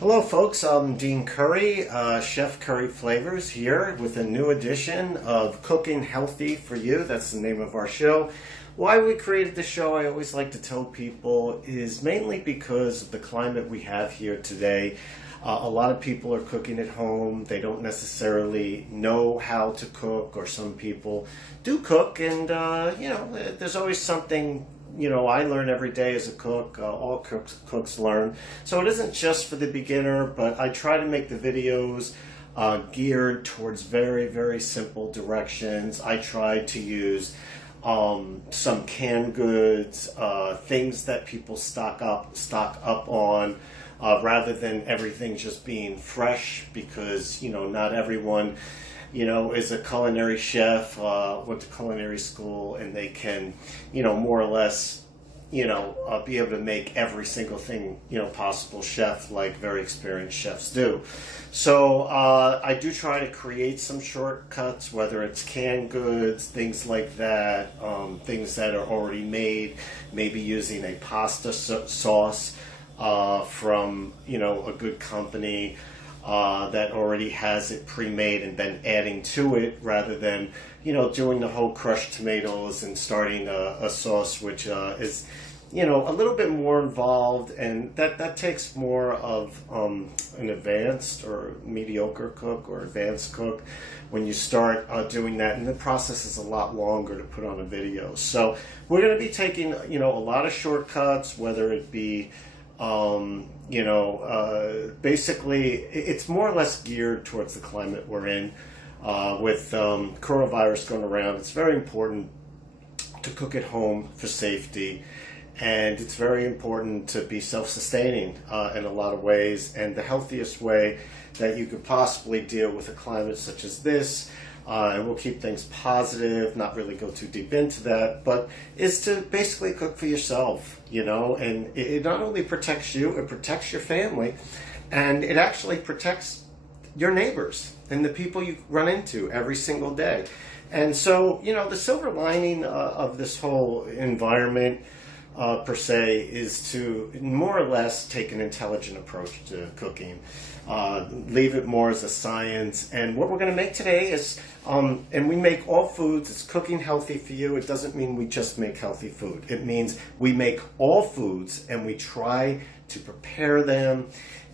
Hello folks, I'm Dean Curry, Chef Curry Flavors here with a new edition of Cooking Healthy for You. That's the name of our show. Why we created the show, I always like to tell people, is mainly because of the climate we have here today. A lot of people are cooking at home. They don't necessarily know how to cook, or some people do cook, and there's always something. I learn every day as a cook. All cooks learn. So it isn't just for the beginner, but I try to make the videos geared towards very, very simple directions. I try to use some canned goods, things that people stock up on, rather than everything just being fresh, because not everyone is a culinary chef, went to culinary school, and they can, more or less, be able to make every single thing, possible chef, like very experienced chefs do. So I do try to create some shortcuts, whether it's canned goods, things like that, things that are already made, maybe using a pasta sauce from, a good company, that already has it pre-made, and then adding to it, rather than doing the whole crushed tomatoes and starting a sauce, which is a little bit more involved, and that takes more of an advanced or mediocre cook or advanced cook when you start doing that, and the process is a lot longer to put on a video. So we're going to be taking a lot of shortcuts, whether it be basically it's more or less geared towards the climate we're in. With coronavirus going around, it's very important to cook at home for safety, and it's very important to be self-sustaining in a lot of ways. And the healthiest way that you could possibly deal with a climate such as this, and we'll keep things positive, not really go too deep into that, but is to basically cook for yourself, and it not only protects you, it protects your family, and it actually protects your neighbors and the people you run into every single day. And so, the silver lining of this whole environment, per se, is to more or less take an intelligent approach to cooking. Leave it more as a science. And what we're going to make today is, and we make all foods, it's cooking healthy for you. It doesn't mean we just make healthy food. It means we make all foods and we try to prepare them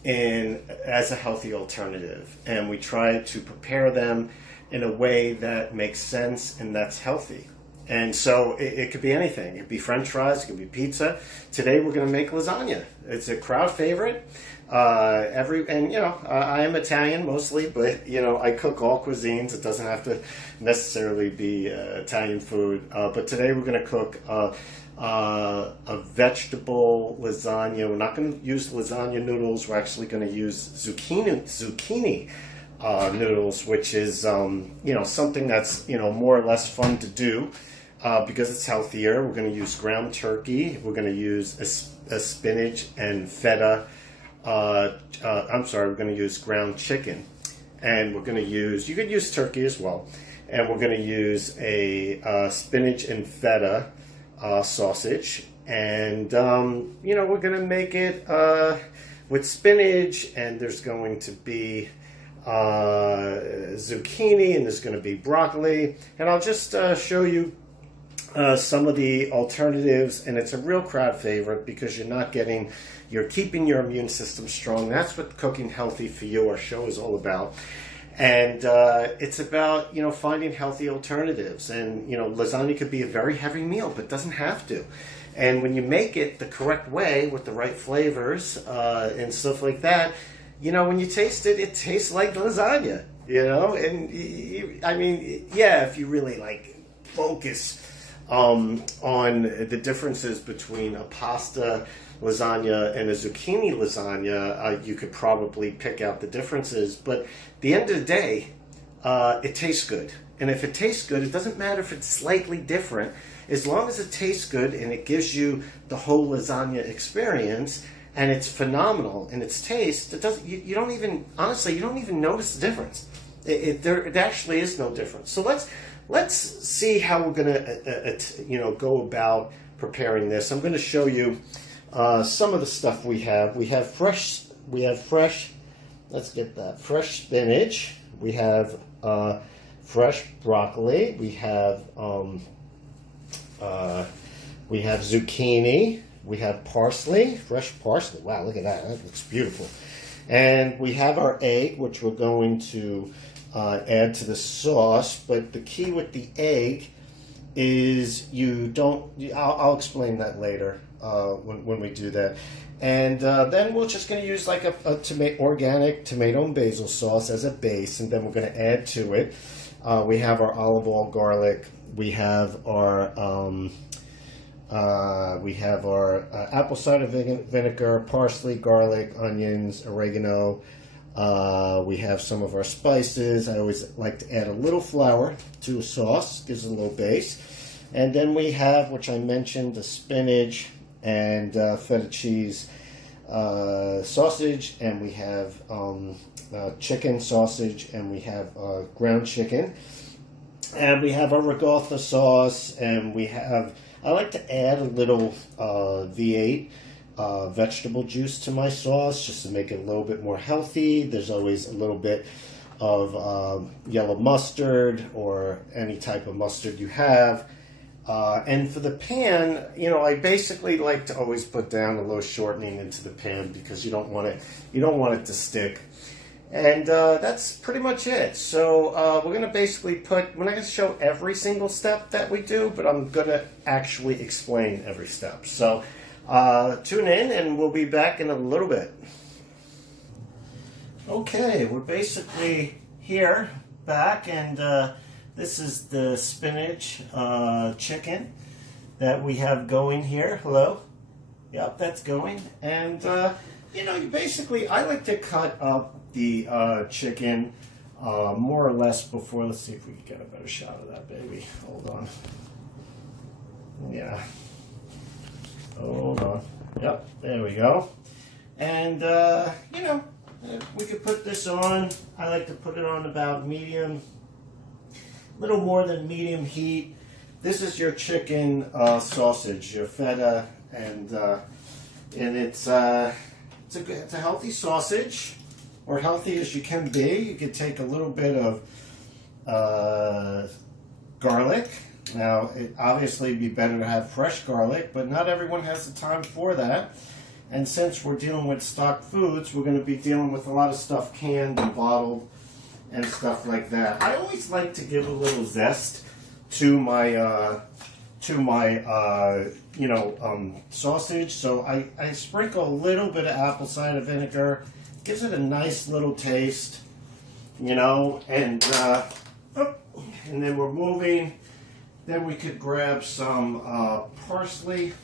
as a healthy alternative. And we try to prepare them in a way that makes sense and that's healthy. And so it could be anything. It could be French fries, it could be pizza. Today we're going to make lasagna. It's a crowd favorite. I am Italian mostly, but I cook all cuisines. It doesn't have to necessarily be Italian food. But today we're going to cook a vegetable lasagna. We're not going to use lasagna noodles. We're actually going to use zucchini noodles, which is something that's more or less fun to do because it's healthier. We're going to use ground turkey. We're going to use a spinach and feta. We're going to use ground chicken, and we're going to use, you could use turkey as well, and we're going to use a spinach and feta sausage, and we're going to make it with spinach, and there's going to be zucchini, and there's going to be broccoli, and I'll just show you some of the alternatives. And it's a real crowd favorite because you're keeping your immune system strong. That's what Cooking Healthy for You, our show, is all about. And it's about finding healthy alternatives. And lasagna could be a very heavy meal, but doesn't have to. And when you make it the correct way with the right flavors and stuff like that, when you taste it, it tastes like lasagna. And if you really focus on the differences between a pasta lasagna and a zucchini lasagna, you could probably pick out the differences. But at the end of the day, it tastes good. And if it tastes good, it doesn't matter if it's slightly different. As long as it tastes good and it gives you the whole lasagna experience, and it's phenomenal in its taste, you don't even notice the difference. There actually is no difference. So let's see how we're going to go about preparing this. I'm going to show you some of the stuff we have. We have fresh we have fresh, let's get that, fresh spinach. We have fresh broccoli. We have zucchini. We have parsley, fresh parsley. Wow, look at that. That looks beautiful. And we have our egg, which we're going to add to the sauce. But the key with the egg is you don't, I'll explain that later when we do that. And then we're just going to use like a organic tomato and basil sauce as a base. And then we're going to add to it. We have our olive oil, garlic. We have our apple cider vinegar, parsley, garlic, onions, oregano. We have some of our spices. I always like to add a little flour to a sauce, gives it a little base. And then we have, which I mentioned, the spinach and feta cheese sausage, and we have chicken sausage, and we have ground chicken. And we have our regatta sauce, and we have, I like to add a little V8 vegetable juice to my sauce just to make it a little bit more healthy. There's always a little bit of yellow mustard or any type of mustard you have. And for the pan, you know, I basically like to always put down a little shortening into the pan because you don't want it to stick. And that's pretty much it. So we're going to basically we're not going to show every single step that we do, but I'm going to actually explain every step. So tune in and we'll be back in a little bit. Okay, we're basically here, back, and this is the spinach chicken that we have going here. Hello? Yep, that's going. And, you know, I like to cut up the chicken more or less before. Let's see if we can get a better shot of that baby. Hold on. Yeah. Hold on. Yep, there we go. And, you know, we could put this on. I like to put it on about medium, a little more than medium heat. This is your chicken sausage, your feta, and it's a healthy sausage, or healthy as you can be. You could take a little bit of garlic. Now, it obviously would be better to have fresh garlic, but not everyone has the time for that. And since we're dealing with stock foods, we're going to be dealing with a lot of stuff canned and bottled and stuff like that. I always like to give a little zest to my sausage. So I sprinkle a little bit of apple cider vinegar. Gives it a nice little taste, you know, and then we're moving. Then we could grab some parsley.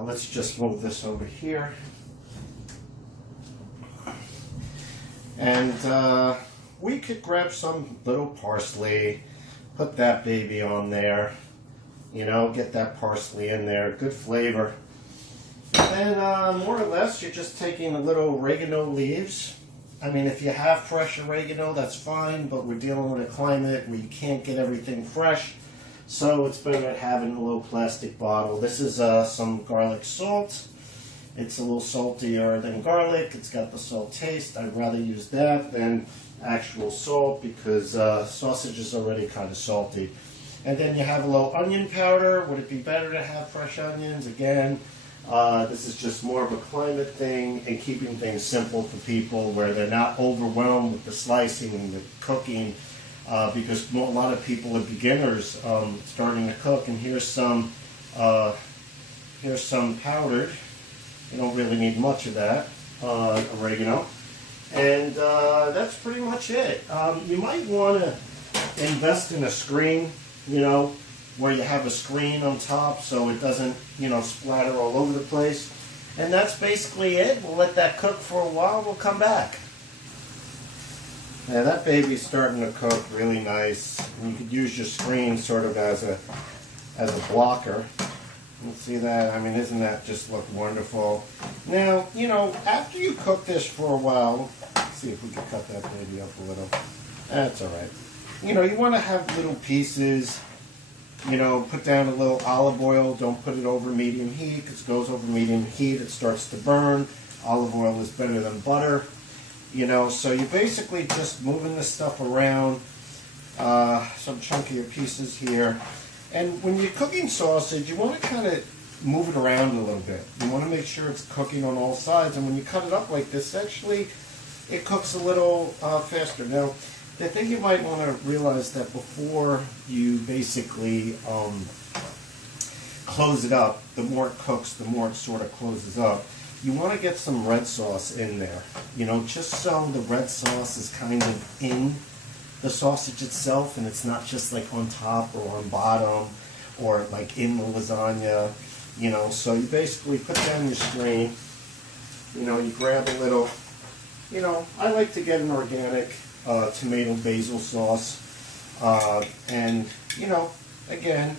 Let's just move this over here. And we could grab some little parsley, put that baby on there, you know, get that parsley in there, good flavor. And more or less, you're just taking a little oregano leaves. I mean, if you have fresh oregano, that's fine, but we're dealing with a climate where you can't get everything fresh. So it's better having a little plastic bottle. This is some garlic salt. It's a little saltier than garlic. It's got the salt taste. I'd rather use that than actual salt because sausage is already kind of salty. And then you have a little onion powder. Would it be better to have fresh onions? Again, this is just more of a climate thing and keeping things simple for people where they're not overwhelmed with the slicing and the cooking because a lot of people are beginners starting to cook. And here's some powdered. You don't really need much of that oregano. And that's pretty much it. You might want to invest in a screen, you know, where you have a screen on top so it doesn't, you know, splatter all over the place. And that's basically it. We'll let that cook for a while. We'll come back. Now that baby's starting to cook really nice. And you could use your screen sort of as a blocker. You see that? I mean, isn't that just look wonderful? Now, you know, after you cook this for a while, let's see if we can cut that baby up a little. That's all right. You know, you want to have little pieces. You know, put down a little olive oil. Don't put it over medium heat because it goes over medium heat. It starts to burn. Olive oil is better than butter. You know, so you're basically just moving this stuff around, some chunkier pieces here. And when you're cooking sausage, you want to kind of move it around a little bit. You want to make sure it's cooking on all sides. And when you cut it up like this, actually, it cooks a little faster. Now, the thing you might want to realize that before you basically close it up, the more it cooks, the more it sort of closes up. You want to get some red sauce in there, you know, just so the red sauce is kind of in the sausage itself and it's not just like on top or on bottom or like in the lasagna, you know. So you basically put down your strain, you know, you grab a little, you know, I like to get an organic tomato basil sauce, and, you know, again,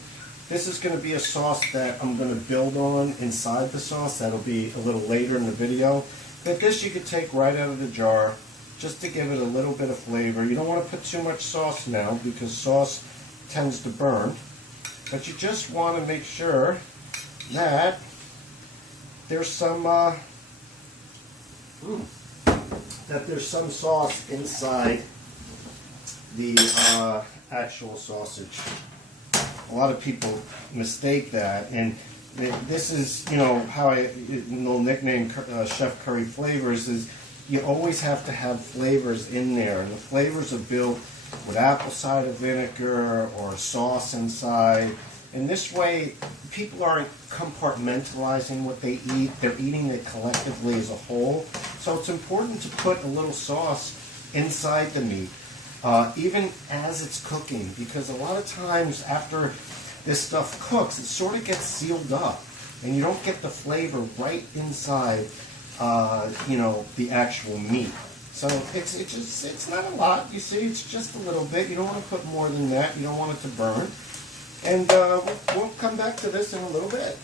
this is going to be a sauce that I'm going to build on inside the sauce. That'll be a little later in the video. But this you could take right out of the jar just to give it a little bit of flavor. You don't want to put too much sauce now because sauce tends to burn. But you just want to make sure that there's some sauce inside the actual sausage. A lot of people mistake that, and this is, you know, how I, little nickname Chef Curry Flavors is you always have to have flavors in there, and the flavors are built with apple cider vinegar or sauce inside, and this way people aren't compartmentalizing what they eat, they're eating it collectively as a whole. So it's important to put a little sauce inside the meat. Even as it's cooking, because a lot of times after this stuff cooks, it sort of gets sealed up, and you don't get the flavor right inside, you know, the actual meat. So it's not a lot. You see, it's just a little bit. You don't want to put more than that. You don't want it to burn. And we'll come back to this in a little bit.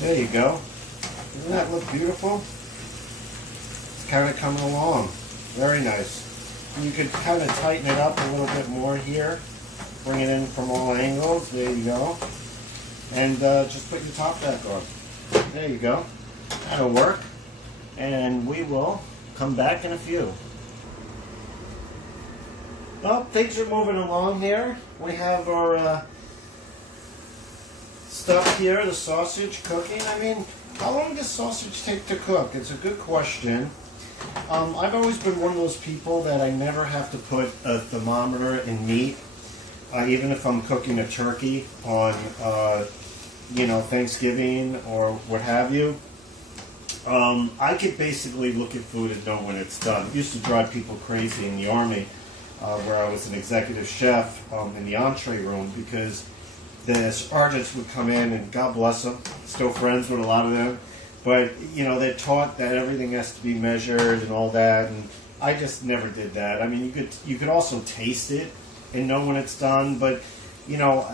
There you go. Doesn't that look beautiful? It's kind of coming along. Very nice. You could kind of tighten it up a little bit more here. Bring it in from all angles. There you go. And just put your top back on. There you go. That'll work. And we will come back in a few. Well, things are moving along here. We have our stuff here, the sausage cooking. I mean, how long does sausage take to cook? It's a good question. I've always been one of those people that I never have to put a thermometer in meat, even if I'm cooking a turkey on, you know, Thanksgiving or what have you. I could basically look at food and know when it's done. It used to drive people crazy in the Army, where I was an executive chef in the entree room, because the sergeants would come in, and God bless them, still friends with a lot of them, but, you know, they're taught that everything has to be measured and all that, and I just never did that. I mean, you could also taste it and know when it's done, but you know,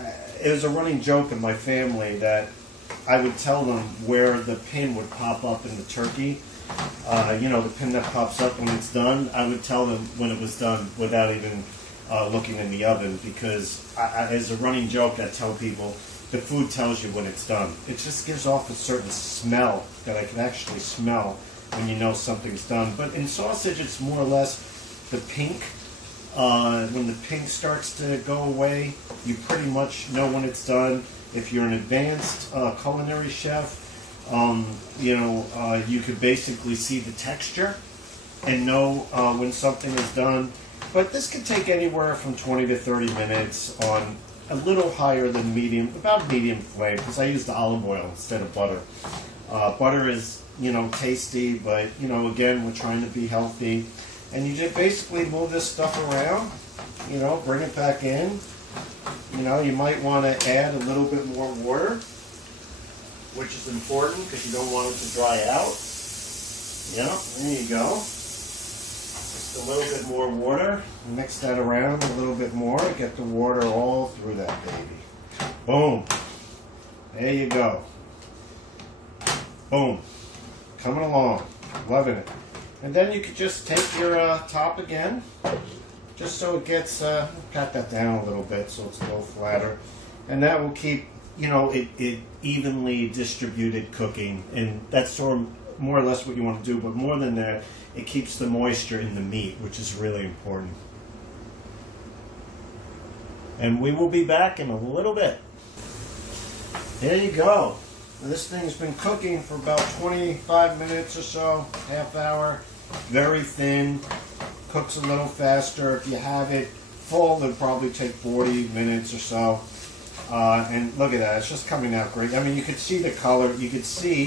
it was a running joke in my family that I would tell them where the pin would pop up in the turkey. You know, the pin that pops up when it's done. I would tell them when it was done without even looking in the oven, because as a running joke, I tell people the food tells you when it's done. It just gives off a certain smell that I can actually smell when you know something's done. But in sausage, it's more or less the pink. When the pink starts to go away, you pretty much know when it's done. If you're an advanced culinary chef, you know, you could basically see the texture and know when something is done. But this could take anywhere from 20 to 30 minutes on a little higher than medium, about medium flame, because I used olive oil instead of butter. Butter is, you know, tasty, but, you know, again, we're trying to be healthy. And you just basically move this stuff around, you know, bring it back in. You know, you might want to add a little bit more water, which is important because you don't want it to dry out. Yeah, there you go. Just a little bit more water. Mix that around a little bit more. Get the water all through that baby. Boom. There you go. Boom. Coming along. Loving it. And then you could just take your top again, just so it gets, pat that down a little bit so it's a little flatter. And that will keep, you know, it evenly distributed cooking. And that's sort of more or less what you want to do. But more than that, it keeps the moisture in the meat, which is really important. And we will be back in a little bit. There you go. This thing's been cooking for about 25 minutes or so, half hour. Very thin, cooks a little faster. If you have it full, it'll probably take 40 minutes or so. And look at that, it's just coming out great. I mean, you could see the color. You could see,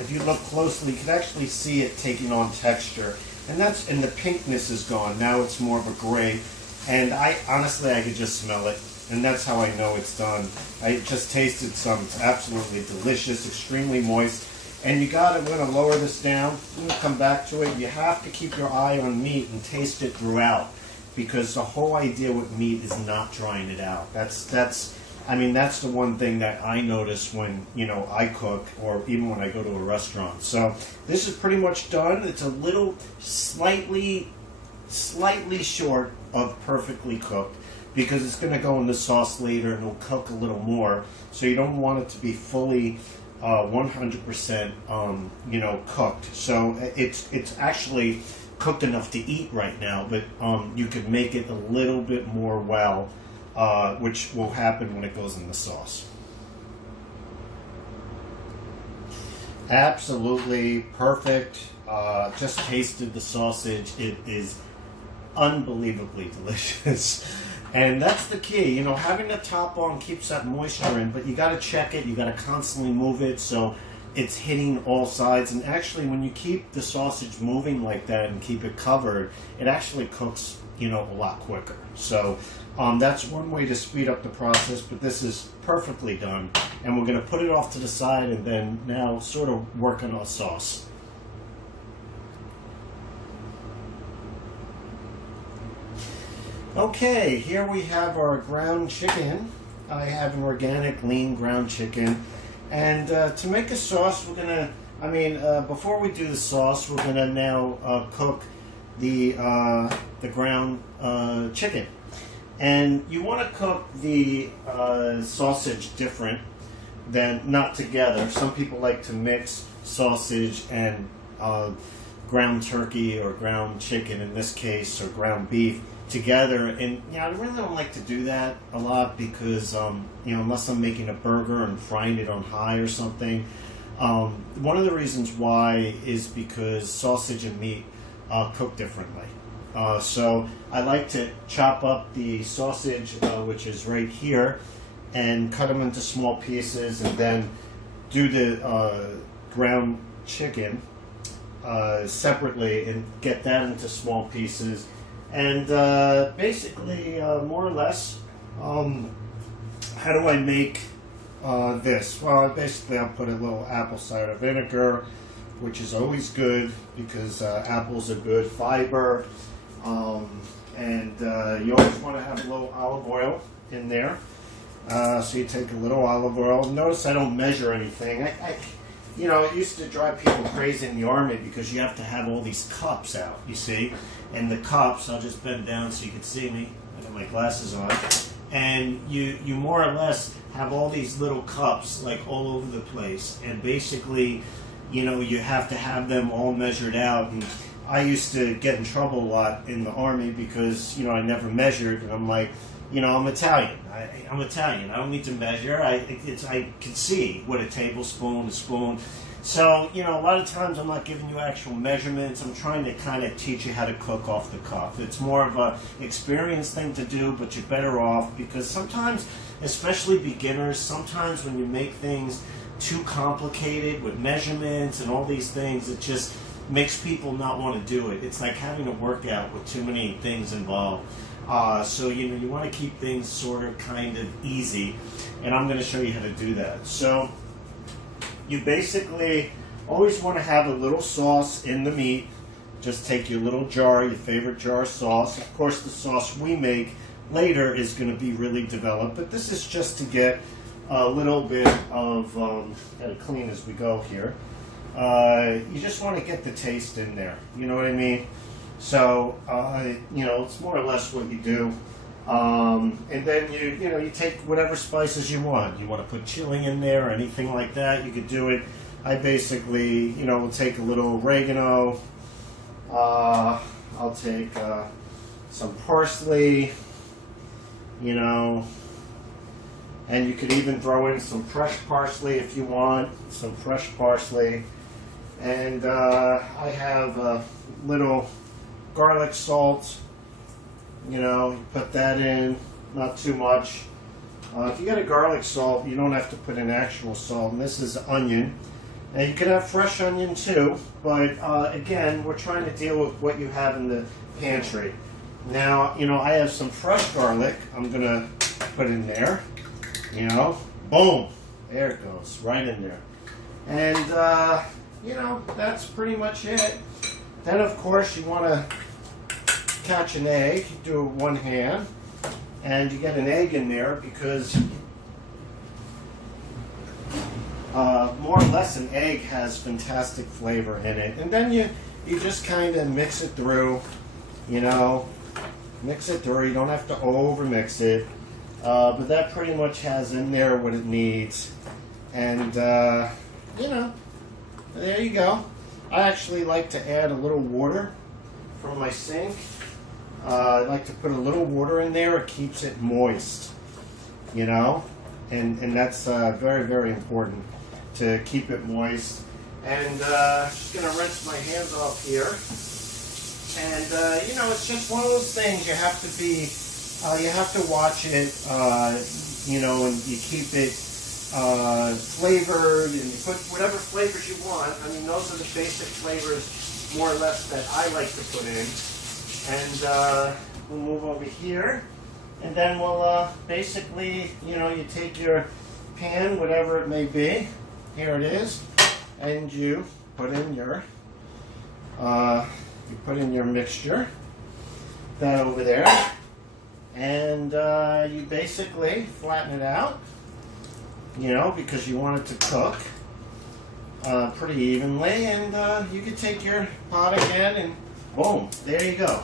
if you look closely, you could actually see it taking on texture. And the pinkness is gone. Now it's more of a gray. And honestly, I could just smell it. And that's how I know it's done. I just tasted some. It's absolutely delicious, extremely moist. And you got to, we're going to lower this down. I'm going to come back to it. You have to keep your eye on meat and taste it throughout, because the whole idea with meat is not drying it out. That's the one thing that I notice when, you know, I cook, or even when I go to a restaurant. So this is pretty much done. It's a little slightly short of perfectly cooked, because it's going to go in the sauce later and it'll cook a little more. So you don't want it to be fully 100% you know, cooked. So it's actually cooked enough to eat right now, but you could make it a little bit more well, which will happen when it goes in the sauce. Absolutely perfect. Just tasted the sausage. It is unbelievably delicious. And that's the key, you know, having the top on keeps that moisture in, but you got to check it, you got to constantly move it so it's hitting all sides. And actually, when you keep the sausage moving like that and keep it covered, it actually cooks, you know, a lot quicker. So that's one way to speed up the process, but this is perfectly done. And we're going to put it off to the side and then now sort of work on our sauce. Okay, here we have our ground chicken. I have an organic, lean ground chicken. And to make a sauce, we're going to, before we do the sauce, we're going to now cook the ground chicken. And you want to cook the sausage different than, not together. Some people like to mix sausage and ground turkey or ground chicken in this case, or ground beef together, and you know, I really don't like to do that a lot because you know, unless I'm making a burger and frying it on high or something. One of the reasons why is because sausage and meat cook differently. So I like to chop up the sausage, which is right here, and cut them into small pieces, and then do the ground chicken separately and get that into small pieces. And basically, more or less, how do I make this? Well, basically I'll put a little apple cider vinegar, which is always good because apples are good fiber, and you always want to have a little olive oil in there. So you take a little olive oil. Notice I don't measure anything. You know, it used to drive people crazy in the Army because you have to have all these cups out, you see? And the cups, I'll just bend down so you can see me. I got my glasses on. And you more or less have all these little cups like all over the place. And basically, you know, you have to have them all measured out. And I used to get in trouble a lot in the Army because, you know, I never measured. And I'm like, you know, I'm Italian. I'm Italian. I don't need to measure. I can see what a tablespoon, a spoon. So, you know, a lot of times I'm not giving you actual measurements. I'm trying to kind of teach you how to cook off the cuff. It's more of a experience thing to do, but you're better off because sometimes, especially beginners, sometimes when you make things too complicated with measurements and all these things, it just makes people not want to do it. It's like having a workout with too many things involved. So, you know, you want to keep things sort of kind of easy, and I'm going to show you how to do that. So, you basically always want to have a little sauce in the meat. Just take your little jar, your favorite jar of sauce. Of course, the sauce we make later is going to be really developed, but this is just to get a little bit of, gotta clean as we go here. You just want to get the taste in there, you know what I mean? So, you know, it's more or less what you do. And then you take whatever spices you want. You want to put chili in there or anything like that, you could do it. I basically, you know, will take a little oregano. I'll take some parsley, you know, and you could even throw in some fresh parsley if you want, some fresh parsley. And I have a little garlic salt, you know, you put that in, not too much. If you got a garlic salt, you don't have to put in actual salt, and this is onion. And you can have fresh onion too, but again, we're trying to deal with what you have in the pantry. Now, you know, I have some fresh garlic I'm gonna put in there, you know, boom, there it goes, right in there. And, you know, that's pretty much it. Then, of course, you want to catch an egg, you do it with one hand, and you get an egg in there because more or less an egg has fantastic flavor in it. And then you just kind of mix it through, you know, mix it through. You don't have to over mix it, but that pretty much has in there what it needs. And, you know, there you go. I actually like to add a little water from my sink. I like to put a little water in there. It keeps it moist, you know, and that's very, very important to keep it moist. And just going to rinse my hands off here. And, you know, it's just one of those things you have to be, you have to watch it, you know, and you keep it flavored, and you put whatever flavors you want. I mean, those are the basic flavors, more or less, that I like to put in. And we'll move over here, and then we'll basically, you know, you take your pan, whatever it may be, here it is, and you put in your mixture, that over there, and you basically flatten it out, you know, because you want it to cook pretty evenly. And you can take your pot again and boom, there you go,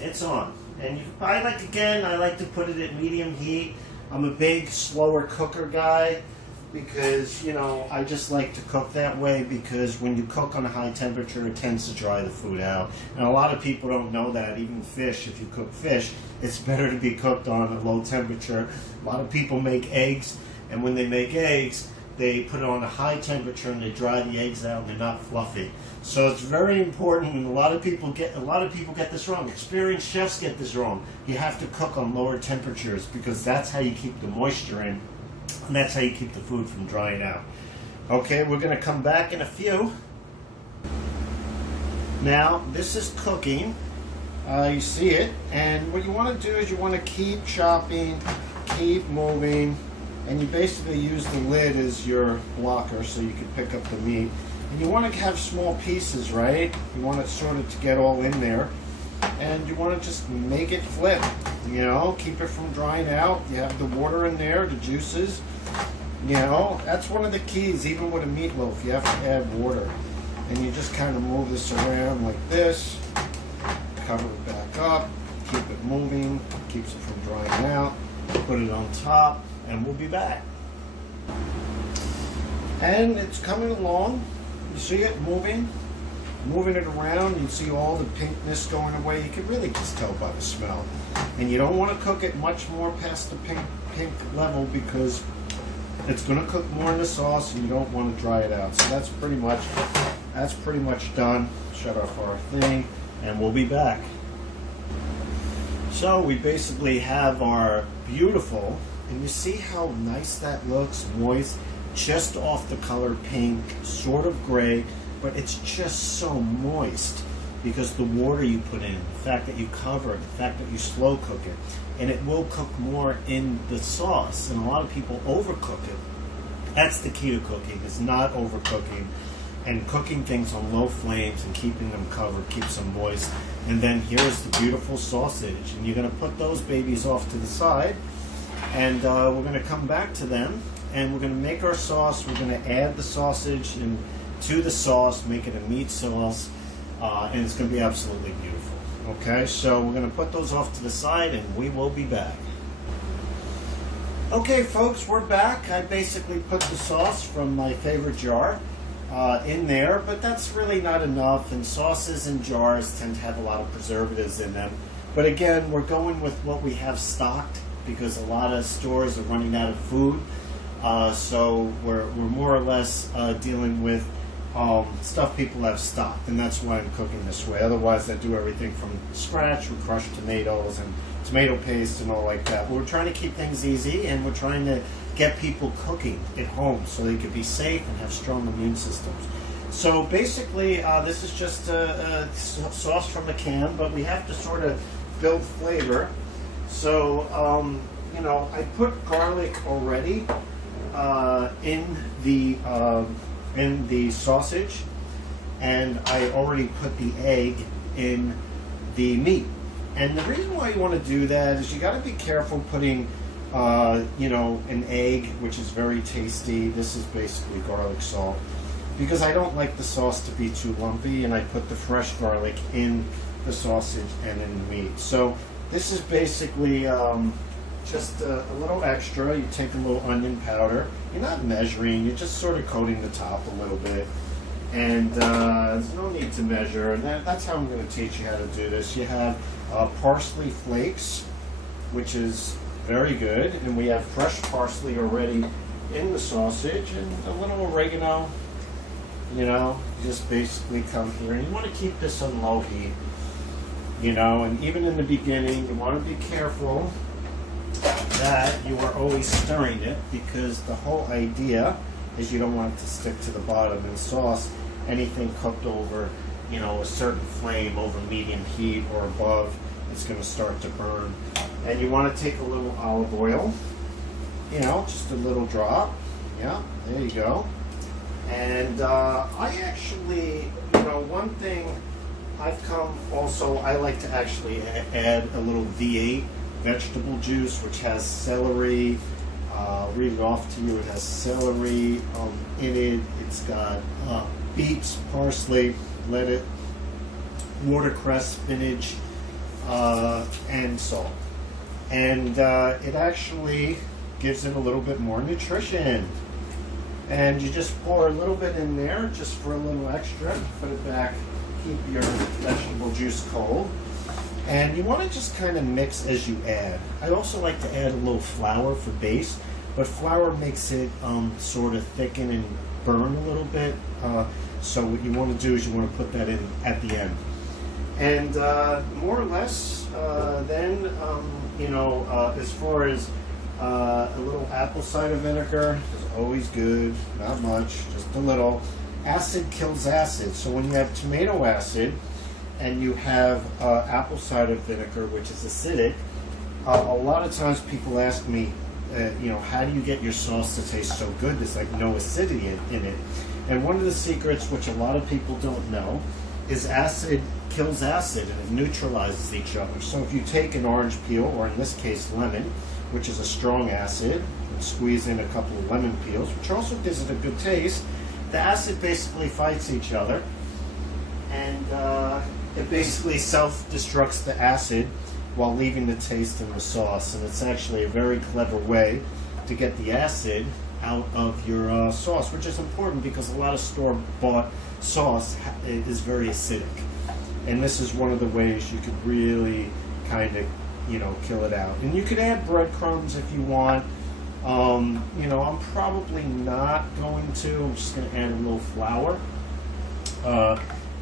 it's on. And I like to put it at medium heat. I'm a big slower cooker guy because, you know, I just like to cook that way, because when you cook on a high temperature, it tends to dry the food out. And a lot of people don't know that. Even fish, if you cook fish, it's better to be cooked on a low temperature. A lot of people make eggs, and when they make eggs, they put it on a high temperature and they dry the eggs out and they're not fluffy. So it's very important, and a lot of people get this wrong. Experienced chefs get this wrong. You have to cook on lower temperatures because that's how you keep the moisture in, and that's how you keep the food from drying out. Okay, we're going to come back in a few. Now, this is cooking. You see it, and what you want to do is you want to keep chopping, keep moving, and you basically use the lid as your blocker so you can pick up the meat. And you want to have small pieces, right? You want it sort of to get all in there. And you want to just make it flip, you know, keep it from drying out. You have the water in there, the juices, you know, that's one of the keys. Even with a meatloaf, you have to add water. And you just kind of move this around like this, cover it back up, keep it moving, keeps it from drying out, put it on top, and we'll be back. And it's coming along. You see it moving it around. You see all the pinkness going away. You can really just tell by the smell. And you don't want to cook it much more past the pink level, because it's going to cook more in the sauce, and you don't want to dry it out. So that's pretty much done. Shut off our thing, and we'll be back. So we basically have our beautiful, and you see how nice that looks, moist, just off the color pink, sort of gray, but it's just so moist because the water you put in, the fact that you cover it, the fact that you slow cook it, and it will cook more in the sauce. And a lot of people overcook it. That's the key to cooking, is not overcooking, and cooking things on low flames and keeping them covered keeps them moist. And then here's the beautiful sausage, and you're going to put those babies off to the side, and we're going to come back to them, and we're going to make our sauce. We're going to add the sausage to the sauce, make it a meat sauce, and it's going to be absolutely beautiful. Okay, so we're going to put those off to the side, and we will be back. Okay, folks, we're back. I basically put the sauce from my favorite jar in there, but that's really not enough, and sauces in jars tend to have a lot of preservatives in them. But again, we're going with what we have stocked, because a lot of stores are running out of food, so we're more or less dealing with stuff people have stocked, and that's why I'm cooking this way. Otherwise, I do everything from scratch. We crush tomatoes and tomato paste and all like that. We're trying to keep things easy, and we're trying to get people cooking at home so they can be safe and have strong immune systems. So basically, this is just a sauce from the can, but we have to sort of build flavor. So, you know, I put garlic already in the sausage, and I already put the egg in the meat. And the reason why you want to do that is you got to be careful putting you know, an egg, which is very tasty. This is basically garlic salt, because I don't like the sauce to be too lumpy, and I put the fresh garlic in the sausage and in the meat. So this is basically just a little extra. You take a little onion powder. You're not measuring, you're just sort of coating the top a little bit. And there's no need to measure. And that's how I'm going to teach you how to do this. You have parsley flakes, which is very good. And we have fresh parsley already in the sausage, and a little oregano. You know, just basically come here. And you want to keep this on low heat. You know, and even in the beginning, you want to be careful that you are always stirring it, because the whole idea is you don't want it to stick to the bottom. In sauce, anything cooked over, you know, a certain flame, over medium heat or above, it's going to start to burn. And you want to take a little olive oil, you know, just a little drop. Yeah, there you go. And I actually, you know, one thing I've come also, I like to actually add a little V8 vegetable juice, which has celery. I'll read it off to you. It has celery in it. It's got beets, parsley, lettuce, watercress, spinach, and salt. And it actually gives it a little bit more nutrition. And you just pour a little bit in there just for a little extra. Put it back. Keep your vegetable juice cold. And you want to just kind of mix as you add. I also like to add a little flour for base, but flour makes it sort of thicken and burn a little bit. So what you want to do is you want to put that in at the end. And more or less, then, you know, as far as a little apple cider vinegar is always good. Not much, just a little. Acid kills acid. So when you have tomato acid and you have apple cider vinegar, which is acidic, a lot of times people ask me, you know, how do you get your sauce to taste so good? There's like no acidity in it. And one of the secrets, which a lot of people don't know, is acid kills acid and it neutralizes each other. So if you take an orange peel, or in this case lemon, which is a strong acid, and squeeze in a couple of lemon peels, which also gives it a good taste, the acid basically fights each other, and it basically self-destructs the acid while leaving the taste in the sauce. And it's actually a very clever way to get the acid out of your sauce, which is important because a lot of store-bought sauce is very acidic. And this is one of the ways you could really kind of, kill it out. And you could add breadcrumbs if you want. I'm probably not going to. I'm just going to add a little flour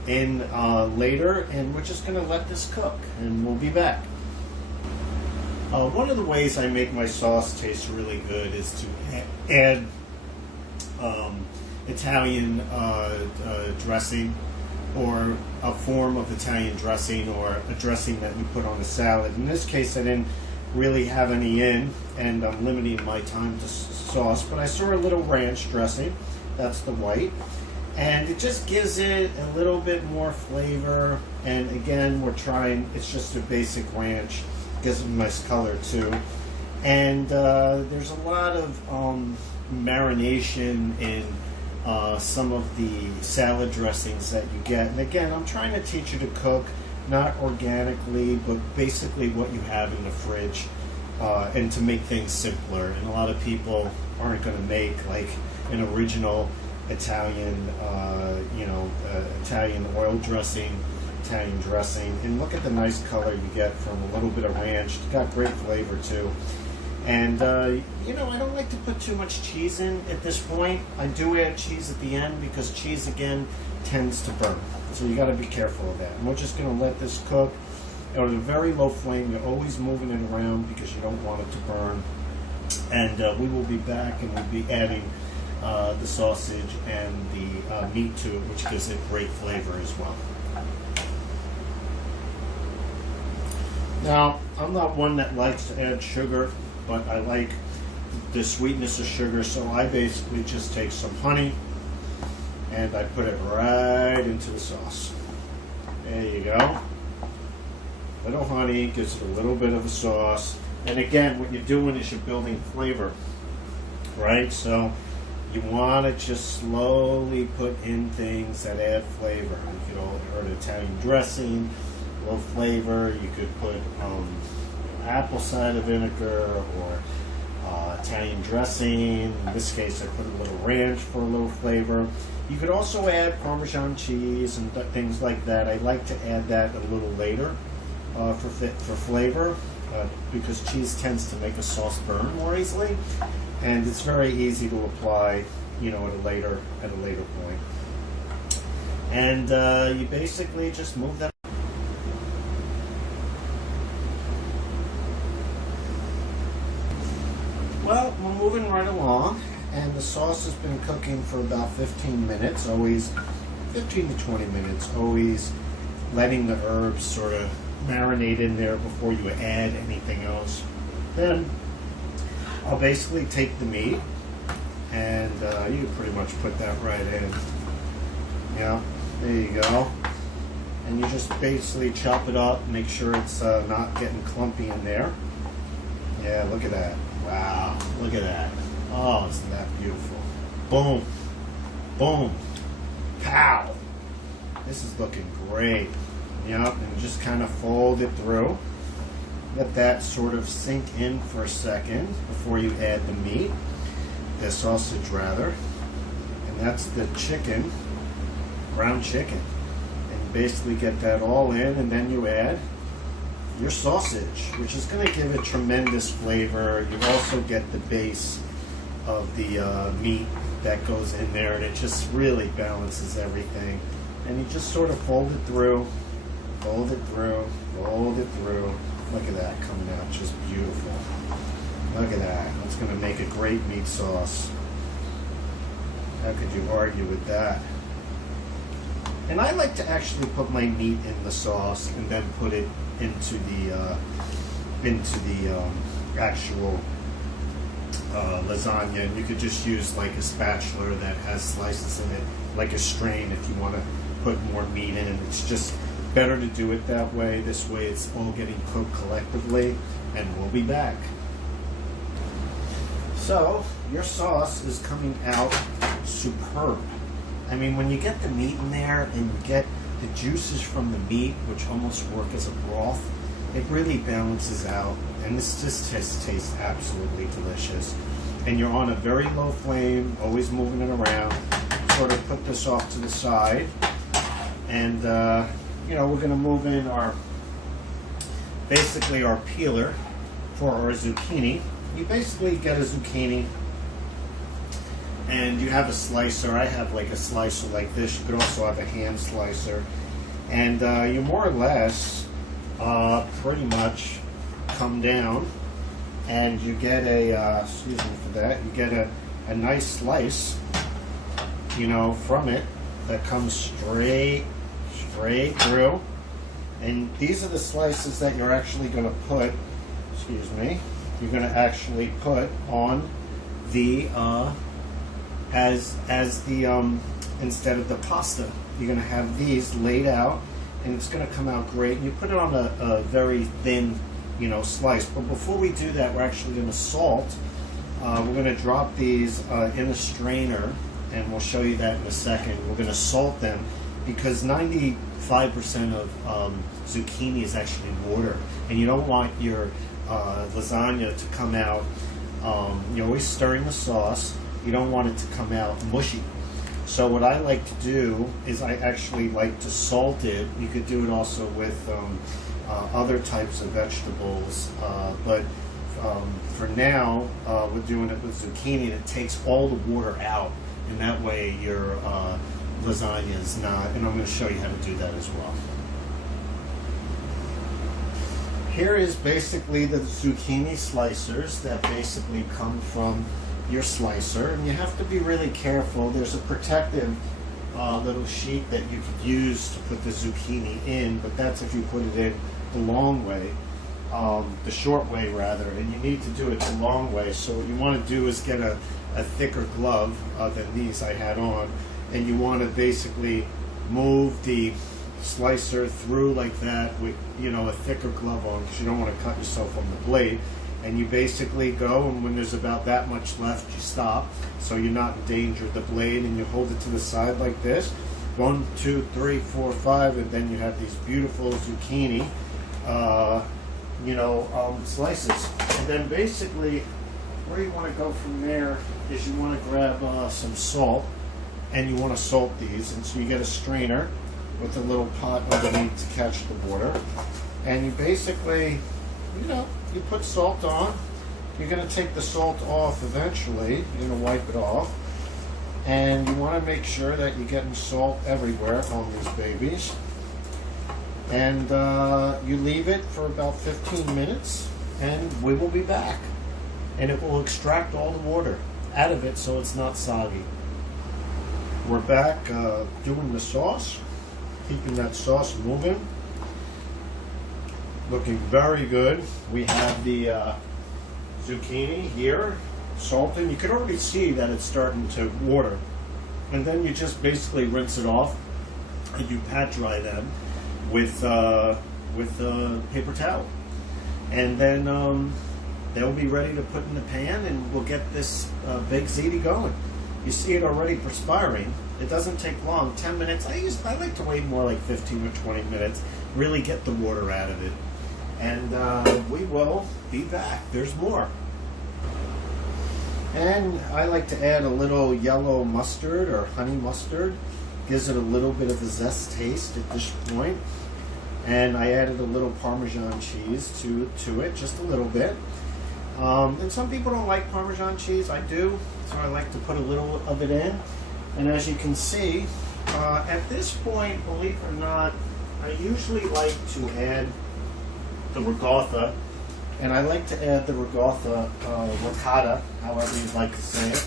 in later, and we're just going to let this cook, and we'll be back. One of the ways I make my sauce taste really good is to add Italian dressing, or a form of Italian dressing, or a dressing that you put on a salad. In this case, I didn't really have any in, and I'm limiting my time to sauce, but I saw a little ranch dressing. That's the white. And it just gives it a little bit more flavor. And again, it's just a basic ranch. Gives it a nice color too. And there's a lot of marination in some of the salad dressings that you get. And again, I'm trying to teach you to cook not organically, but basically what you have in the fridge, and to make things simpler. And a lot of people aren't going to make like an original Italian, Italian oil dressing, Italian dressing. And look at the nice color you get from a little bit of ranch. It's got great flavor too. And I don't like to put too much cheese in at this point. I do add cheese at the end because cheese again tends to burn. So you got to be careful of that. And we're just going to let this cook at a very low flame. You're always moving it around because you don't want it to burn. And we will be back, and we'll be adding the sausage and the meat to it, which gives it great flavor as well. Now, I'm not one that likes to add sugar, but I like the sweetness of sugar, so I basically just take some honey and I put it right into the sauce. There you go. Little honey gives it a little bit of a sauce. And again, what you're doing is you're building flavor, right? So you want to just slowly put in things that add flavor. You could all heard Italian dressing, a little flavor. You could put apple cider vinegar, or Italian dressing. In this case, I put a little ranch for a little flavor. You could also add Parmesan cheese and things like that. I like to add that a little later for flavor, because cheese tends to make a sauce burn more easily, and it's very easy to apply, at a later point. And you basically just move that. Well, we're moving right along, and the sauce has been cooking for about 15 minutes, always 15 to 20 minutes, always letting the herbs sort of marinate in there before you add anything else. Then I'll basically take the meat, and you can pretty much put that right in. Yeah, there you go. And you just basically chop it up, make sure it's not getting clumpy in there. Yeah, look at that. Wow, look at that. Oh, isn't that beautiful? Boom, boom, pow. This is looking great. Yep, and just kind of fold it through. Let that sort of sink in for a second before you add the meat, the sausage rather. And that's the chicken, ground chicken. And basically get that all in, and then you add your sausage, which is going to give it tremendous flavor. You also get the base of the meat that goes in there, and it just really balances everything. And you just sort of fold it through, fold it through, fold it through. Look at that coming out, just beautiful. Look at that. That's going to make a great meat sauce. How could you argue with that? And I like to actually put my meat in the sauce and then put it into the actual lasagna, and you could just use like a spatula that has slices in it, like a strain if you want to put more meat in. It's just better to do it that way. This way it's all getting cooked collectively, and we'll be back. So your sauce is coming out superb. I mean, when you get the meat in there and you get the juices from the meat, which almost work as a broth, it really balances out, and this just tastes absolutely delicious. And you're on a very low flame, always moving it around. Sort of put this off to the side, and you know, we're going to move in basically our peeler for our zucchini. You basically get a zucchini, and you have a slicer. I have like a slicer like this. You could also have a hand slicer, and you more or less pretty much come down, and you get a excuse me for that. You get a nice slice, you know, from it that comes straight through. And these are the slices that you're actually going to put. Excuse me. You're going to actually put on the instead of the pasta. You're going to have these laid out, and it's going to come out great. And you put it on a very thin, you know, slice. But before we do that, we're actually going to salt. We're going to drop these in a strainer, and we'll show you that in a second. We're going to salt them because 95% of zucchini is actually water, and you don't want your lasagna to come out. You're always stirring the sauce. You don't want it to come out mushy. So what I like to do is I actually like to salt it. You could do it also with other types of vegetables, but for now we're doing it with zucchini, and it takes all the water out, and that way your lasagna is not, and I'm going to show you how to do that as well. Here is basically the zucchini slicers that basically come from your slicer, and you have to be really careful. There's a protective little sheet that you could use to put the zucchini in, but that's if you put it in the long way, the short way rather, and you need to do it the long way. So what you want to do is get a thicker glove than these I had on, and you want to basically move the slicer through like that with, you know, a thicker glove on, because you don't want to cut yourself on the blade. And you basically go, and when there's about that much left, you stop, so you're not in danger of the blade, and you hold it to the side like this. 1, 2, 3, 4, 5, and then you have these beautiful zucchini, slices. And then basically, where you want to go from there is you want to grab some salt, and you want to salt these. And so you get a strainer with a little pot underneath to catch the water, and you basically, you know, you put salt on. You're going to take the salt off eventually. You're going to wipe it off, and you want to make sure that you're getting salt everywhere on these babies. And you leave it for about 15 minutes, and we will be back, and it will extract all the water out of it so it's not soggy. We're back doing the sauce, keeping that sauce moving. Looking very good. We have the zucchini here, salted. You can already see that it's starting to water. And then you just basically rinse it off, and you pat dry them with a paper towel. And then they'll be ready to put in the pan, and we'll get this baked ziti going. You see it already perspiring. It doesn't take long, 10 minutes. I like to wait more like 15 or 20 minutes, really get the water out of it. And we will be back. There's more. And I like to add a little yellow mustard or honey mustard. Gives it a little bit of a zest taste at this point. And I added a little Parmesan cheese to it, just a little bit. And some people don't like Parmesan cheese. I do, so I like to put a little of it in. And as you can see, at this point, believe it or not, I usually like to add the ricotta, and I like to add the ricotta, ricotta, however you'd like to say it.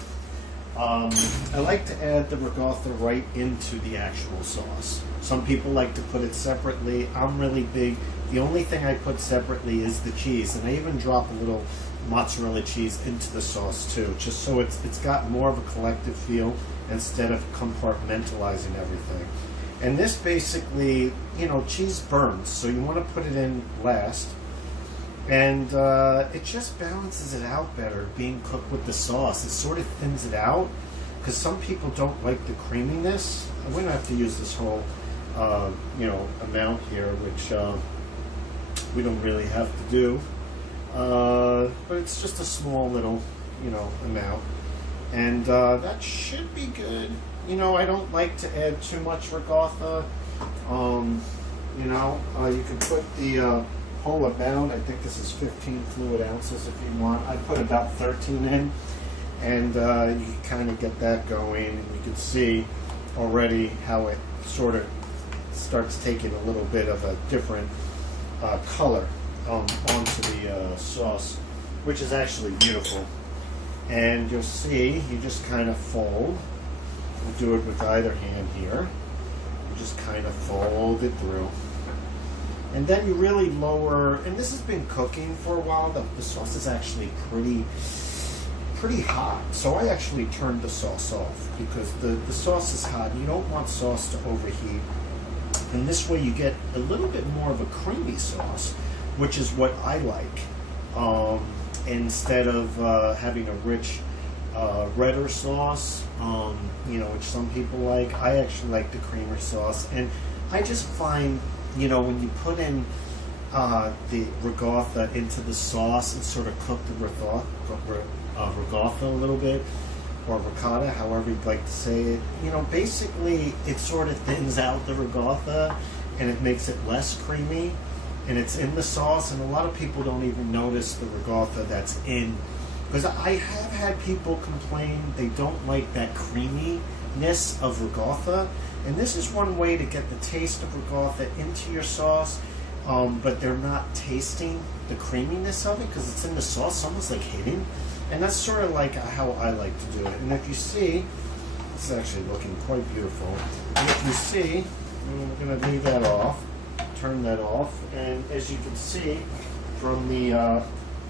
I like to add the ricotta right into the actual sauce. Some people like to put it separately. I'm really big The only thing I put separately is the cheese, and I even drop a little mozzarella cheese into the sauce too, just so it's got more of a collective feel instead of compartmentalizing everything. And this basically, you know, cheese burns, so you want to put it in last. And it just balances it out better being cooked with the sauce. It sort of thins it out, because some people don't like the creaminess. We don't have to use this whole, you know, amount here, which we don't really have to do. But it's just a small little, you know, amount. And that should be good. You know, I don't like to add too much ricotta. You know, you can put the whole amount. I think this is 15 fluid ounces if you want. I put about 13 in. And you can kind of get that going. And you can see already how it sort of starts taking a little bit of a different color onto the sauce, which is actually beautiful. And you'll see, you just kind of fold. We'll do it with either hand here. You just kind of fold it through. And then you really lower, and this has been cooking for a while. The sauce is actually pretty hot. So I actually turned the sauce off because the sauce is hot. You don't want sauce to overheat. And this way you get a little bit more of a creamy sauce, which is what I like. Instead of having a rich redder sauce, you know, which some people like. I actually like the creamer sauce. And I just find, you know, when you put in the ricotta into the sauce and sort of cook the ricotta a little bit, or ricotta, however you'd like to say it, you know, basically it sort of thins out the ricotta and it makes it less creamy, and it's in the sauce, and a lot of people don't even notice the ricotta that's in, because I have had people complain they don't like that creaminess of ricotta, and this is one way to get the taste of ricotta into your sauce, but they're not tasting the creaminess of it because it's in the sauce, almost like hidden. And that's sort of like how I like to do it. And if you see, this is actually looking quite beautiful. And if you see, we're going to leave that off, turn that off. And as you can see from the,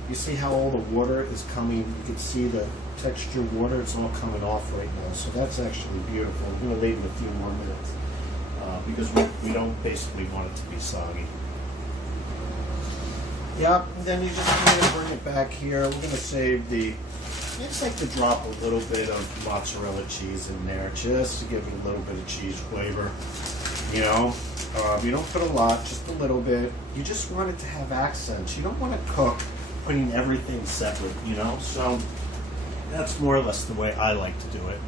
you see how all the water is coming, you can see the texture water, it's all coming off right now. So that's actually beautiful. I'm going to leave it a few more minutes because we don't basically want it to be soggy. Yep, and then you just kind of bring it back here. We're going to save I just like to drop a little bit of mozzarella cheese in there just to give it a little bit of cheese flavor. You know, you don't put a lot, just a little bit. You just want it to have accents. You don't want to cook putting everything separate, you know? So that's more or less the way I like to do it.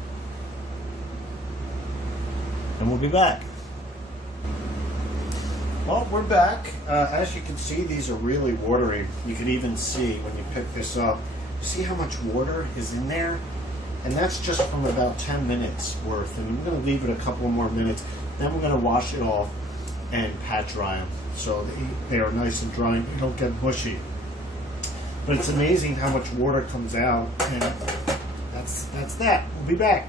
And we'll be back. Well, we're back. As you can see, these are really watery. You can even see when you pick this up, see how much water is in there? And that's just from about 10 minutes worth. And I'm going to leave it a couple more minutes. Then we're going to wash it off and pat dry them. So they are nice and dry. They don't get mushy. But it's amazing how much water comes out. And that's that. We'll be back.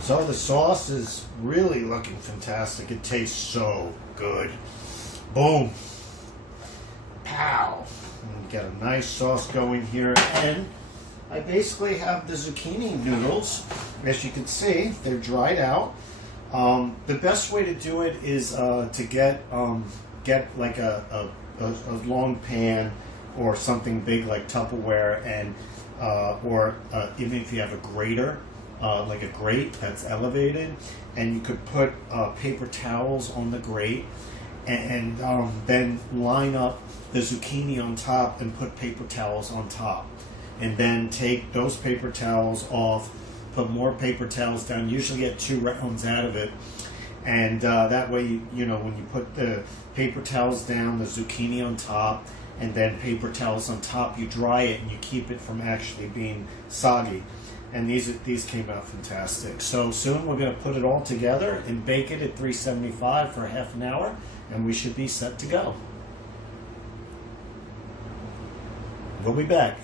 So the sauce is really looking fantastic. It tastes so good. Boom. Pow. And get a nice sauce going here. And I basically have the zucchini noodles. As you can see, they're dried out. The best way to do it is to get like a long pan or something big like Tupperware, and or even if you have a grater, like a grate that's elevated, and you could put paper towels on the grate, and then line up the zucchini on top and put paper towels on top, and then take those paper towels off, put more paper towels down, usually get 2 rounds out of it, and that way, you know, when you put the paper towels down, the zucchini on top, and then paper towels on top, you dry it and you keep it from actually being soggy. And these came out fantastic. So soon we're going to put it all together and bake it at 375 for half an hour, and we should be set to go. We'll be back.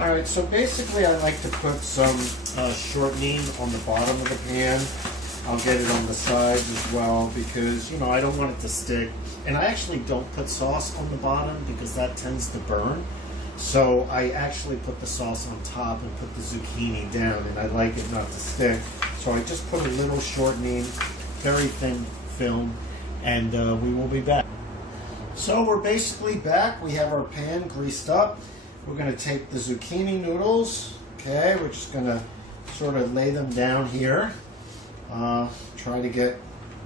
Alright, so basically I like to put some shortening on the bottom of the pan. I'll get it on the sides as well because, you know, I don't want it to stick. And I actually don't put sauce on the bottom because that tends to burn. So I actually put the sauce on top and put the zucchini down, and I like it not to stick. So I just put a little shortening, very thin film, and we will be back. So we're basically back. We have our pan greased up. We're going to take the zucchini noodles. Okay, we're just going to sort of lay them down here. Try to get,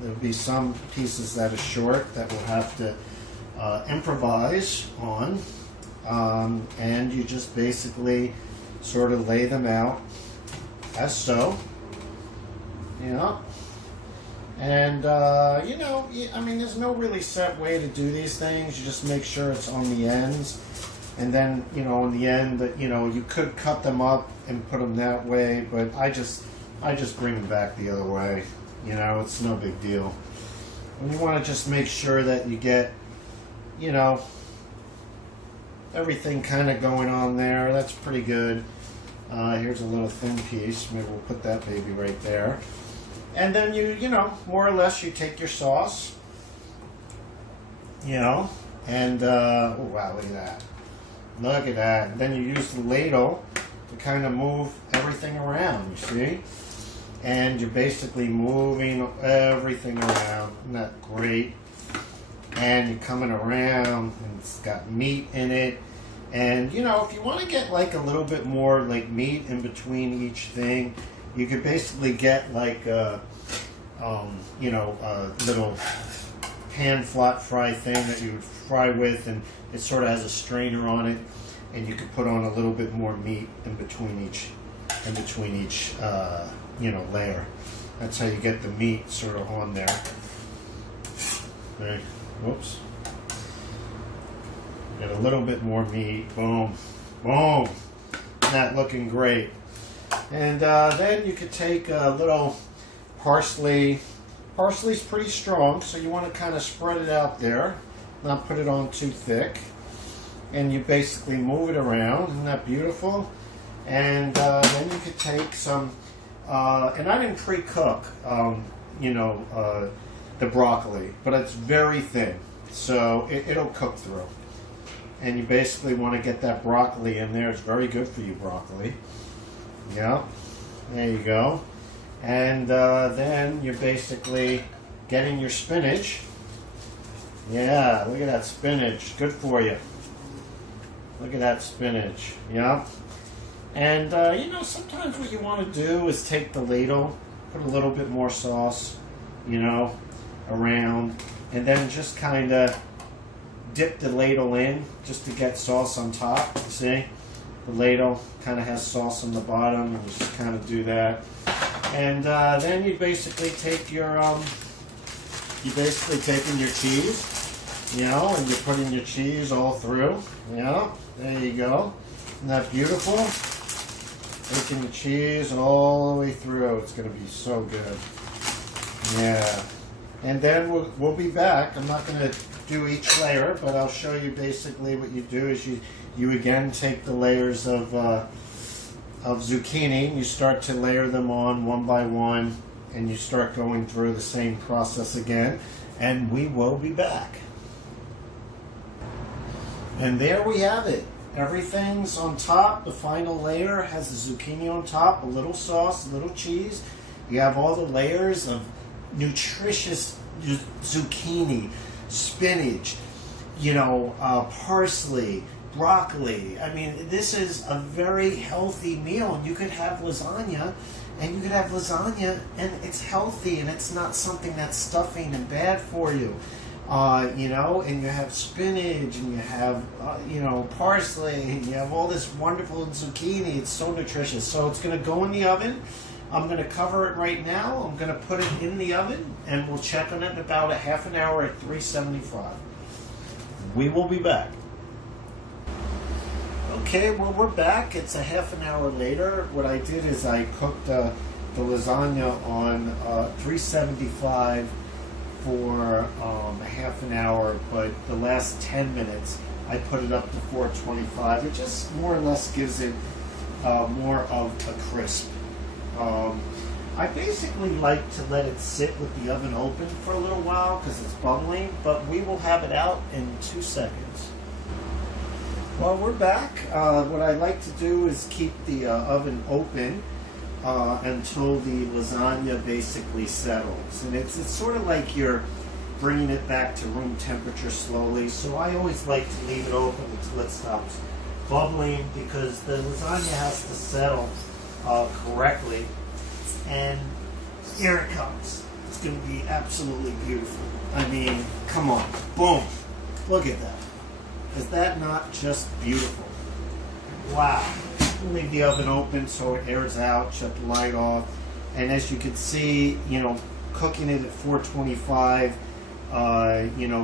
there'll be some pieces that are short that we'll have to improvise on. And you just basically sort of lay them out as so, you know. And, you know, I mean, there's no really set way to do these things. You just make sure it's on the ends. And then, you know, in the end, you know, you could cut them up and put them that way, but I just bring them back the other way. You know, it's no big deal. And you want to just make sure that you get, you know, everything kind of going on there. That's pretty good. Here's a little thin piece. Maybe we'll put that baby right there. And then you know, more or less you take your sauce, you know, and, oh wow, look at that. Look at that. And then you use the ladle to kind of move everything around, you see? And you're basically moving everything around. Isn't that great? And you're coming around, and it's got meat in it. And, you know, if you want to get like a little bit more like meat in between each thing, you could basically get like a, you know, a little pan flat fry thing that you would fry with, and it sort of has a strainer on it, and you could put on a little bit more meat in between each, you know, layer. That's how you get the meat sort of on there. Okay. Whoops. Get a little bit more meat. Boom. Boom. That looking great. And then you could take a little parsley. Parsley's pretty strong, so you want to kind of spread it out there, not put it on too thick. And you basically move it around. Isn't that beautiful? And then you could take some, and I didn't pre-cook, you know, the broccoli, but it's very thin, so it'll cook through. And you basically want to get that broccoli in there. It's very good for you, broccoli. Yeah, there you go. And then you're basically getting your spinach. Yeah, look at that spinach. Good for you. Look at that spinach. Yeah. And, you know, sometimes what you want to do is take the ladle, put a little bit more sauce, you know, around, and then just kind of dip the ladle in just to get sauce on top. See? The ladle kind of has sauce on the bottom, and you just kind of do that. And then you basically take your, taking your cheese, you know, and you're putting your cheese all through. Yeah, there you go. Isn't that beautiful? Taking the cheese all the way through. It's going to be so good. Yeah. And then we'll be back. I'm not going to do each layer, but I'll show you basically what you do is you again take the layers of zucchini, and you start to layer them on one by one, and you start going through the same process again, and we will be back. And there we have it. Everything's on top. The final layer has the zucchini on top, a little sauce, a little cheese. You have all the layers of nutritious zucchini, spinach, you know, parsley, broccoli. I mean, this is a very healthy meal. You could have lasagna, and it's healthy, and it's not something that's stuffing and bad for you. You know, and you have spinach, and you have, you know, parsley, and you have all this wonderful zucchini. It's so nutritious. So it's going to go in the oven. I'm going to cover it right now. I'm going to put it in the oven, and we'll check on it in about a half an hour at 375. We will be back. Okay, well, we're back. It's a half an hour later. What I did is I cooked the lasagna on 375 for a half an hour, but the last 10 minutes I put it up to 425. It just more or less gives it more of a crisp. I basically like to let it sit with the oven open for a little while because it's bubbling, but we will have it out in 2 seconds. Well, we're back. What I like to do is keep the oven open until the lasagna basically settles. And it's sort of like you're bringing it back to room temperature slowly. So I always like to leave it open until it stops bubbling because the lasagna has to settle correctly. And here it comes. It's going to be absolutely beautiful. I mean, come on. Boom. Look at that. Is that not just beautiful? Wow. Leave the oven open so it airs out, shut the light off. And as you can see, cooking it at 425,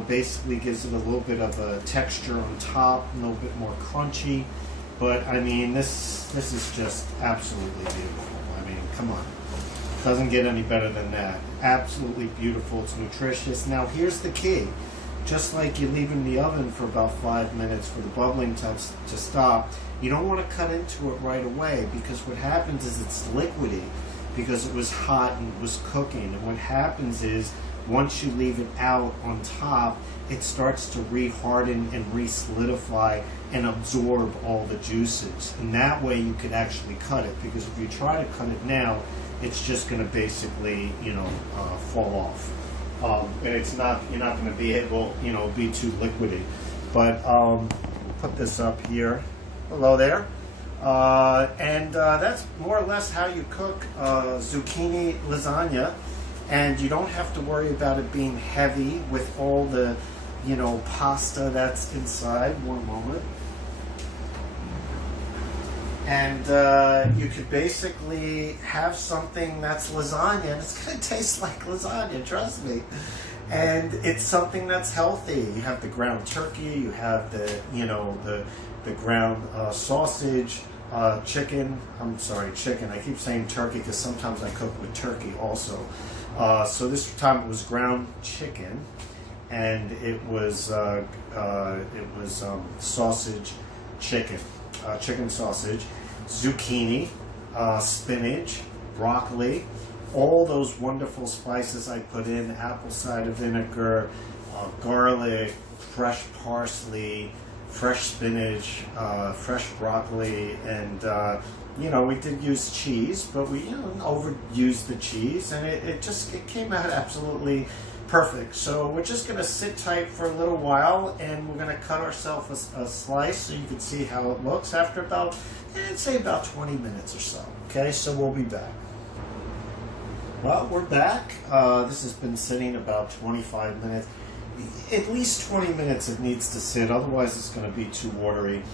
basically gives it a little bit of a texture on top, a little bit more crunchy. But I mean, this is just absolutely beautiful. I mean, come on. Doesn't get any better than that. Absolutely beautiful. It's nutritious. Now here's the key. Just like you leave in the oven for about 5 minutes for the bubbling to stop, you don't want to cut into it right away because what happens is it's liquidy because it was hot and it was cooking. And what happens is once you leave it out on top, it starts to re-harden and re-solidify and absorb all the juices. And that way you could actually cut it, because if you try to cut it now, it's just going to basically, fall off. And it's not, you're not going to be able, be too liquidy. But put this up here. Hello there. And that's more or less how you cook zucchini lasagna. And you don't have to worry about it being heavy with all the, pasta that's inside. One moment. And you could basically have something that's lasagna, and it's going to taste like lasagna, trust me. And it's something that's healthy. You have the ground turkey, you have the ground sausage, chicken. I'm sorry, chicken. I keep saying turkey because sometimes I cook with turkey also. So this time it was ground chicken, and it was sausage chicken. Chicken sausage, zucchini, spinach, broccoli, all those wonderful spices I put in, apple cider vinegar, garlic, fresh parsley, fresh spinach, fresh broccoli, and we did use cheese, but we overused the cheese, and it came out absolutely perfect. So we're just going to sit tight for a little while, and we're going to cut ourselves a slice so you can see how it looks after about, say about 20 minutes or so. Okay, so we'll be back. Well, we're back. This has been sitting about 25 minutes. At least 20 minutes it needs to sit, otherwise it's going to be too watery.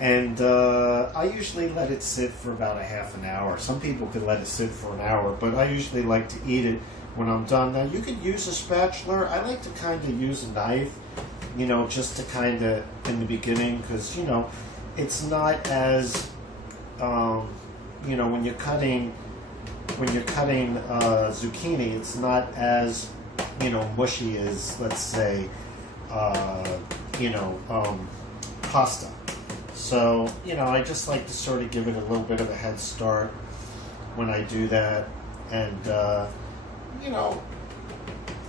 And I usually let it sit for about a half an hour. Some people could let it sit for an hour, but I usually like to eat it when I'm done. Now you could use a spatula. I like to kind of use a knife, just to kind of in the beginning, because it's not as when you're cutting zucchini, it's not as mushy as, let's say, pasta. So I just like to sort of give it a little bit of a head start when I do that, and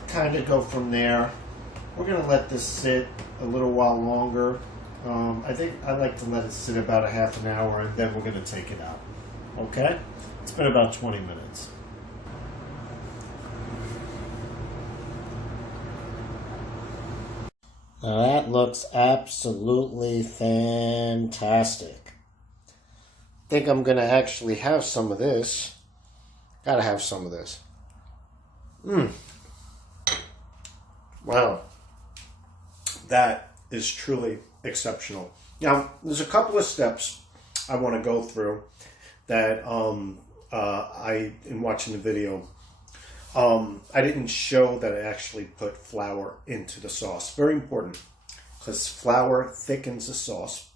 kind of go from there. We're going to let this sit a little while longer. I think I like to let it sit about a half an hour, and then we're going to take it out. Okay? It's been about 20 minutes. Now that looks absolutely fantastic. I think I'm going to actually have some of this. Gotta have some of this. Wow. That is truly exceptional. Now, there's a couple of steps I want to go through that in watching the video, I didn't show that I actually put flour into the sauce. Very important, because flour thickens the sauce.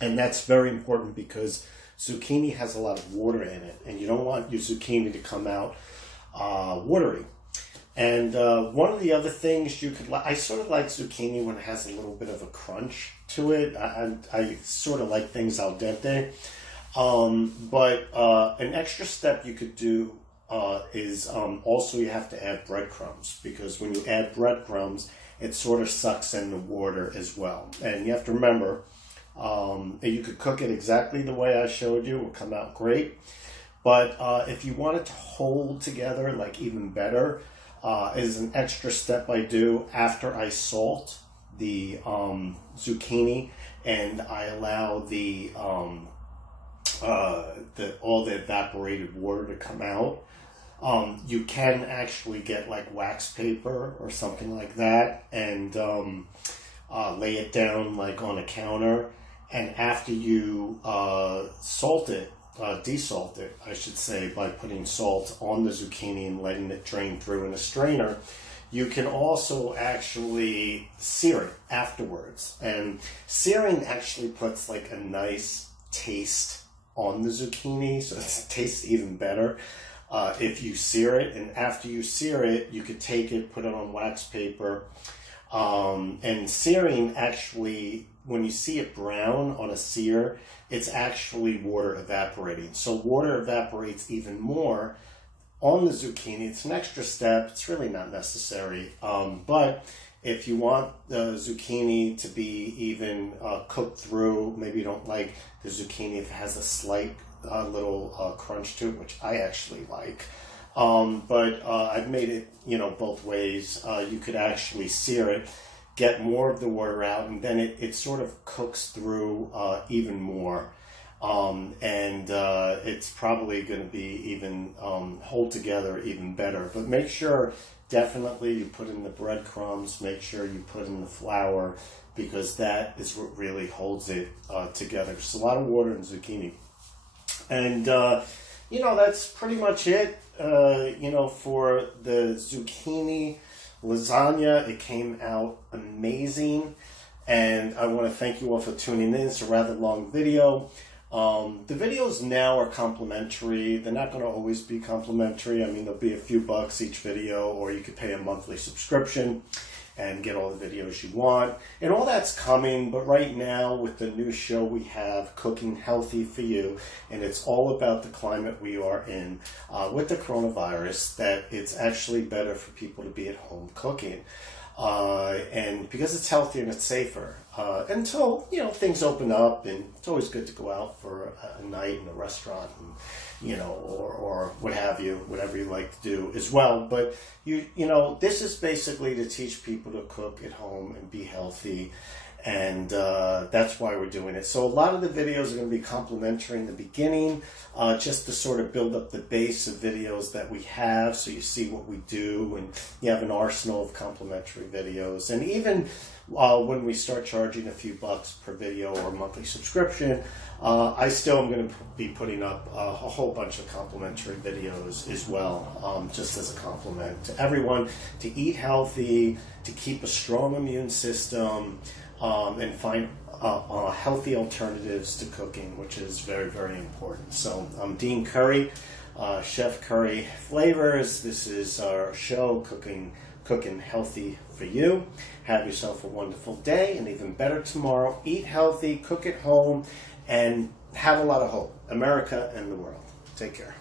And that's very important because zucchini has a lot of water in it, and you don't want your zucchini to come out watery. And one of the other things you could I sort of like zucchini when it has a little bit of a crunch to it. I sort of like things al dente. But an extra step you could do is also you have to add breadcrumbs, because when you add breadcrumbs, it sort of sucks in the water as well. And you have to remember, you could cook it exactly the way I showed you, it will come out great. But if you want it to hold together, like even better, is an extra step I do after I salt the zucchini, and I allow the all the evaporated water to come out. You can actually get like wax paper or something like that, and lay it down like on a counter. And after you desalt it, I should say, by putting salt on the zucchini and letting it drain through in a strainer, you can also actually sear it afterwards. And searing actually puts like a nice taste on the zucchini, so it tastes even better if you sear it. And after you sear it, you could take it, put it on wax paper. And searing actually, when you see it brown on a sear, it's actually water evaporating. So water evaporates even more on the zucchini. It's an extra step. It's really not necessary. But if you want the zucchini to be even cooked through, maybe you don't like the zucchini if it has a slight little crunch to it, which I actually like. But I've made it, both ways. You could actually sear it, get more of the water out, and then it sort of cooks through even more. And it's probably going to be even hold together even better. But make sure definitely you put in the breadcrumbs, make sure you put in the flour, because that is what really holds it together. Just a lot of water in zucchini. And, that's pretty much it. For the zucchini lasagna, it came out amazing. And I want to thank you all for tuning in. It's a rather long video. The videos now are complimentary. They're not going to always be complimentary. I mean, there'll be a few bucks each video, or you could pay a monthly subscription and get all the videos you want. And all that's coming, but right now with the new show we have, Cooking Healthy for You, and it's all about the climate we are in with the coronavirus, that it's actually better for people to be at home cooking. And because it's healthier and it's safer, until, things open up, and it's always good to go out for a night in a restaurant, and, or what have you, whatever you like to do as well. But this is basically to teach people to cook at home and be healthy. And that's why we're doing it. So a lot of the videos are going to be complimentary in the beginning, just to sort of build up the base of videos that we have, so you see what we do, and you have an arsenal of complimentary videos. And even when we start charging a few bucks per video or monthly subscription, I still am going to be putting up a whole bunch of complimentary videos as well, just as a compliment to everyone, to eat healthy, to keep a strong immune system, and find healthy alternatives to cooking, which is very, very important. So I'm Dean Curry, Chef Curry Flavors. This is our show, Cooking Healthy for You. Have yourself a wonderful day, and even better tomorrow. Eat healthy, cook at home, and have a lot of hope. America and the world. Take care.